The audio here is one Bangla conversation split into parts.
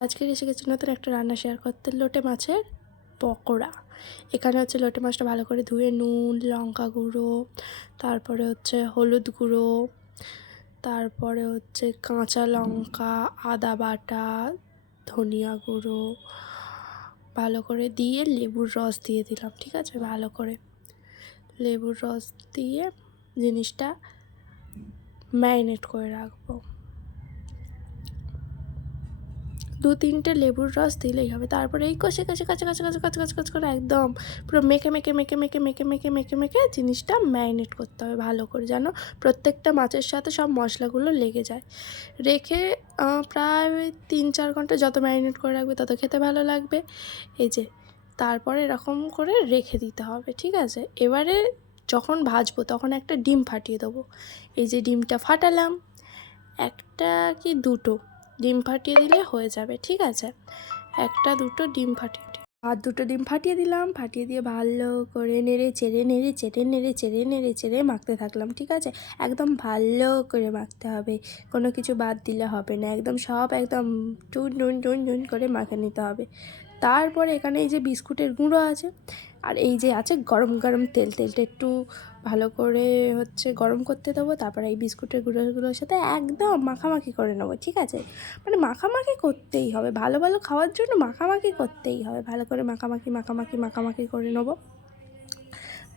আজকে এসে গেছি নতুন একটা রান্না শেয়ার করতে, লোটে মাছের পকোড়া। এখানে হচ্ছে লোটে মাছটা ভালো করে ধুয়ে নুন, লঙ্কা গুঁড়ো, তারপরে হচ্ছে হলুদ গুঁড়ো, তারপরে হচ্ছে কাঁচা লঙ্কা, আদা বাটা, ধনিয়া গুঁড়ো ভালো করে দিয়ে লেবুর রস দিয়ে দিলাম। ঠিক আছে, ভালো করে লেবুর রস দিয়ে জিনিসটা ম্যারিনেট করে রাখবো। 2-3টে লেবুর রস দিলেই হবে। তারপরে এই কষে কষে কাছে কাছে কাছে কাছে কাছে কাছে করে একদম পুরো মেখে মেখে মেখে মেখে মেখে মেখে মেখে মেখে জিনিসটা ম্যারিনেট করতে হবে ভালো করে, যেন প্রত্যেকটা মাছের সাথে সব মশলাগুলো লেগে যায়। রেখে প্রায় 3-4 ঘন্টা যত ম্যারিনেট করে রাখবে তত খেতে ভালো লাগবে। এই যে তারপরে এরকম করে রেখে দিতে হবে। ঠিক আছে, এবারে যখন ভাজবো তখন একটা ডিম ফাটিয়ে দেবো। এই যে ডিমটা ফাটালাম, একটা কি দুটো ডিম ফাটিয়ে দিলে হয়ে যাবে। ঠিক আছে, 1-2 ডিম ফাটিয়ে আর 2 ডিম ফাটিয়ে দিলাম। ফাটিয়ে দিয়ে ভালো করে নেড়ে চেড়ে মাখতে থাকলাম। ঠিক আছে, একদম ভালো করে মাখতে হবে, কোনো কিছু বাদ দিলে হবে না, একদম সব একদম টুন টুন টুন টুন করে মাখে নিতে হবে। তারপরে এখানে এই যে বিস্কুটের গুঁড়ো আছে, আর এই যে আছে গরম গরম তেলটা একটু ভালো করে হচ্ছে গরম করতে দেবো। তারপরে এই বিস্কুটের গুঁড়োগুলোর সাথে একদম মাখামাখি করে নেবো। ঠিক আছে, মানে মাখামাখি করতেই হবে, ভালো ভালো খাওয়ার জন্য মাখামাখি করতেই হবে, ভালো করে মাখামাখি করে নেবো।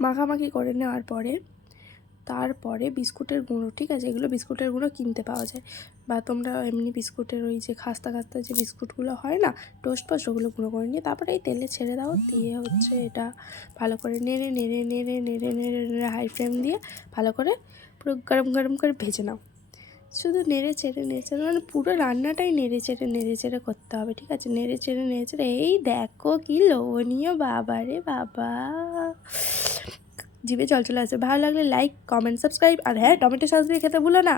মাখামাখি করে নেওয়ার পরে তারপরে বিস্কুটের গুঁড়ো, ঠিক আছে, এগুলো বিস্কুটের গুঁড়ো কিনতে পাওয়া যায়, বা তোমরা এমনি বিস্কুটের ওই যে খাস্তা খাস্তা যে বিস্কুটগুলো হয় না, টোস্ট পোস্ট, ওগুলো গুঁড়ো করে নিয়ে তারপরে এই তেলে ছেড়ে দাও। দিয়ে হচ্ছে এটা ভালো করে নেড়ে নেড়ে নেড়ে নেড়ে নেড়ে নেড়ে হাই ফ্লেম দিয়ে ভালো করে পুরো গরম গরম করে ভেজে নাও। শুধু নেড়ে চেড়ে মানে পুরো রান্নাটাই নেড়ে চেড়ে করতে হবে। ঠিক আছে, নেড়ে চেড়ে এই দেখো কি লোভনীয়, বাবা রে বাবা, জিভে জল চলে আসে। ভালো লাগলে লাইক, কমেন্ট, সাবস্ক্রাইব, আর হ্যাঁ, টমেটো সস দিয়ে খেতে ভুলো না।